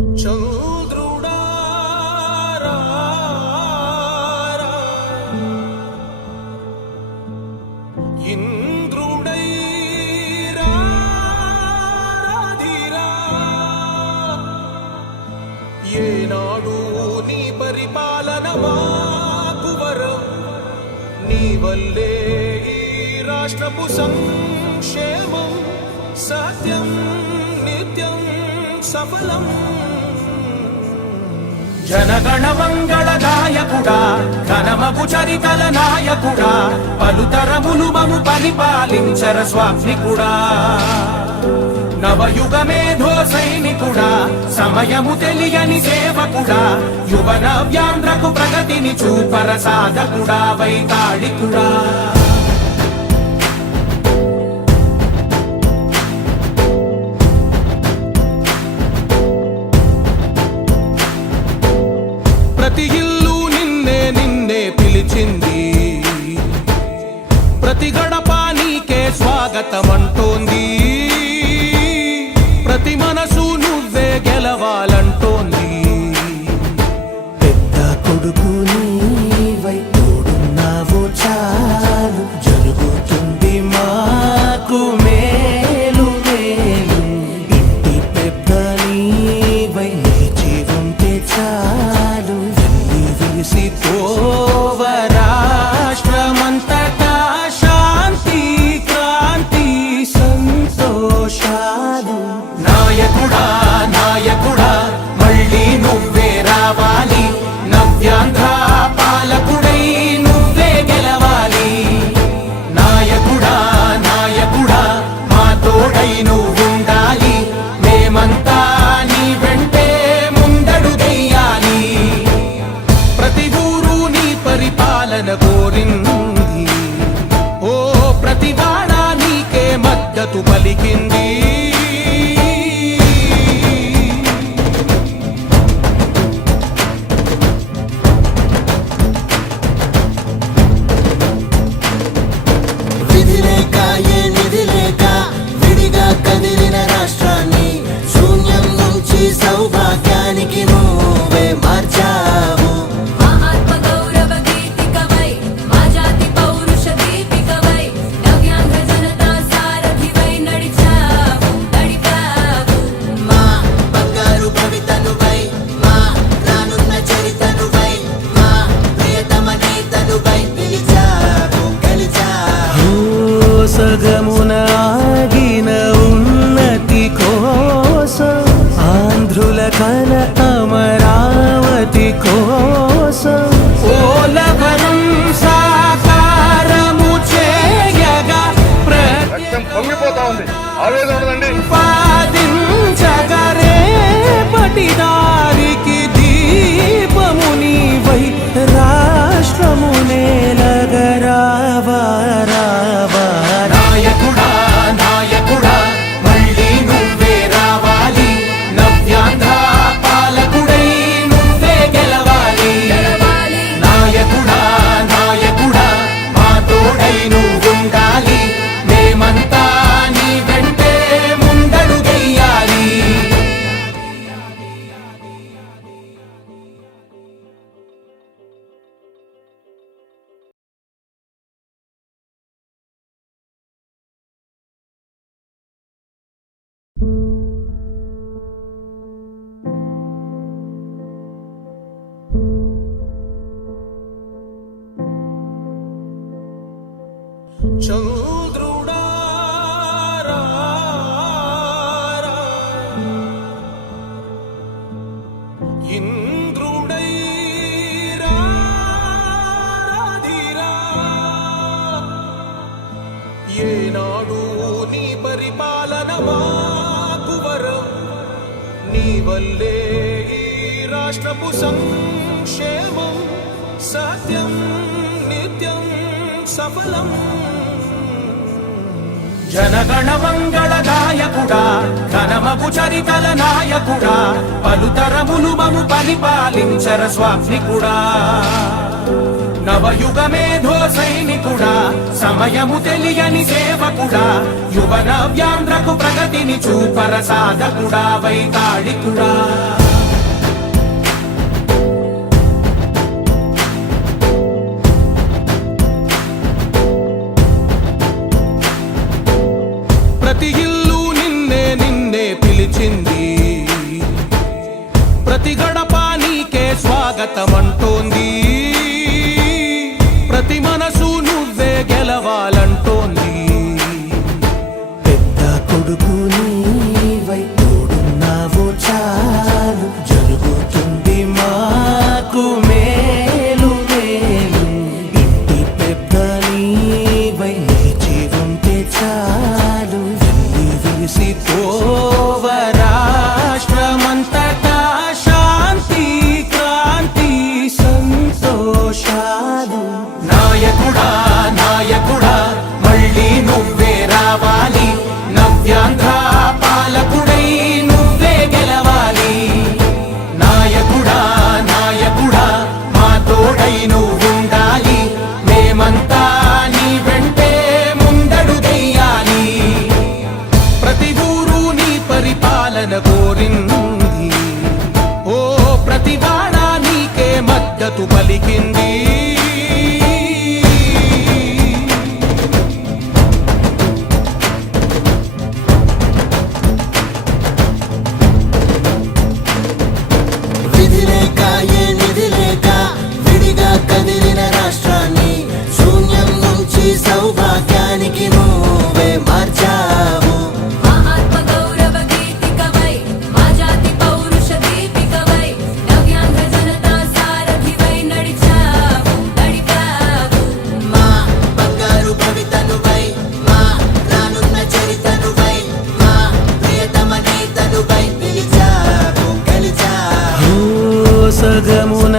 చంద్రుడా ఇంద్రుడై రాధిరా ఏనాడు నీ పరిపాలన మాకు వరం నీ వల్లే ఈ రాష్ట్రపు సంక్షేమం సత్యం నిత్యం సఫలం జనగణ మంగళ నాయకుడా ఘనమగు చరితల నాయకుడా పలుతరములు మము పరిపాలించర స్వామికుడా నవయుగ మేధో సైనికుడా సమయము తెలియని సేవకుడా యువన వ్యాంధ్రకు ప్రగతిని చూపర సాధకుడా వైతాళికుడా ప్రతి ఇల్లు నిన్నే నిన్నే పిలిచింది ప్రతి గడప నీకే స్వాగతమంటోంది ప్రతి మనసు నువ్వే గెలవాలంటోంది పెద్ద కొడుకు నీవై తోడున్నావు చాలు జరుగుతుంది మాకు మేలు మేలు ఇంటి పెద్ద నీవై నిలిచి ఉంటే చాలు విసి పోవ రాష్ట్రమంతటా శాంతి క్రాంతి సంతోషాలు నాయకుడా నాయకుడా మళ్ళీ నువ్వే రావాలి నవ్యాంధ్ర పాలకుడై నువ్వే గెలవాలి నాయకుడా నాయకుడా మా తోడై నువ్వుండాలి మేమంతా నీ వెంటే ముందడుగెయ్యాలి ప్రతి ఊరు నీ పరిపాలన కోరింది ఓ ప్రతి వాడ నీకే మద్దతు పలికింది విధి లేక ఏ నిధి లేక విడిగా కదిలిన రాష్ట్రాన్ని శూన్యం నుంచి సౌభాగ్యానికి నువ్వే మార్చావు మా ఆత్మ గౌరవ గీతికవై మా జాతి పౌరుష దీపికవై నవ్యాంధ్ర జనతా సారథివై నడిచావు మా బంగారు భవితనువై మా రానున్న చరితనువై మా ప్రియతమ నేతనువై పిలిచావు గెలిచావు సగమున ఆగిన ఉన్నతి కోసం ఆంధ్రుల కల అమరావతి కోసం ఓలవరం సాకారము చేయగా రక్తం పొంగిపోతా ఉంది ఆవేదన ఉండదండి ప్రతిపాదించగరే పటిదారికి దీపము నీవై రాష్ట్రము నేలగరావా రావా నాయకుడా నాయకుడా మళ్ళీ నువ్వే రావాలి నవ్యాంధ్ర పాలకుడై నువ్వే గెలవాలి నాయకుడా నాయకుడా మా తోడై నువ్వుండాలి మేమంతా నీ వెంటే ముందడుగెయ్యాలి చంద్రుడా ఇంద్రుడై రాధిరా ఏనాడు నీ పరిపాలన మాకు వరం నీ వల్లే ఈ రాష్ట్రపు సంక్షేమం సత్యం నిత్యం సఫలం జనగణ మంగళ నాయకుడా ఘనమగు చరితల నాయకుడా పలుతరములు మము పరిపాలించర స్వామికుడా నవయుగ మేధో సైనికుడా సమయము తెలియని సేవకుడా యువన వ్యాంధ్రకు ప్రగతిని చూపర సాధకుడా వైతాళికుడా స్వాగతమంటోంది ప్రతి మనసు నువ్వే గెలవాలంటోంది పెద్ద కొడుకు నీవై తోడున్నావు చాలు జరుగుతుంది మాకు మేలు మేలు ఇంటి పెద్ద నీవై నిలిచి ఉంటే చాలు వెళ్ళి విరిసిపోవ రాష్ట్రమంతటా శాంతి క్రాంతి సంతోషాలు నాయకుడా నాయకుడా మళ్ళీ నువ్వే రావాలి నవ్యాంధ్ర పాలకుడై నువ్వే గెలవాలి నాయకుడా నాయకుడా మా తోడై నువ్వుండాలి మేమంతా నీ వెంటే ముందడుగెయ్యాలి ప్రతి ఊరు నీ పరిపాలన కోరింది ఓ ప్రతి వాడ నీకే మద్దతు పలికింది విధి లేక ఏ నిధి లేక విడిగా కదిలిన రాష్ట్రాన్ని శూన్యం నుంచి సౌభాగ్యానికి నువ్వే మార్చావు మా ఆత్మ గౌరవ గీతికవై మా జాతి పౌరుష దీపికవై నవ్యాంధ్ర జనతా సారథివై నడిచావు మా బంగారు భవితనువై మా రానున్న చరితనువై మా ప్రియతమ నేతనువై పిలిచావు గెలిచావు సగముల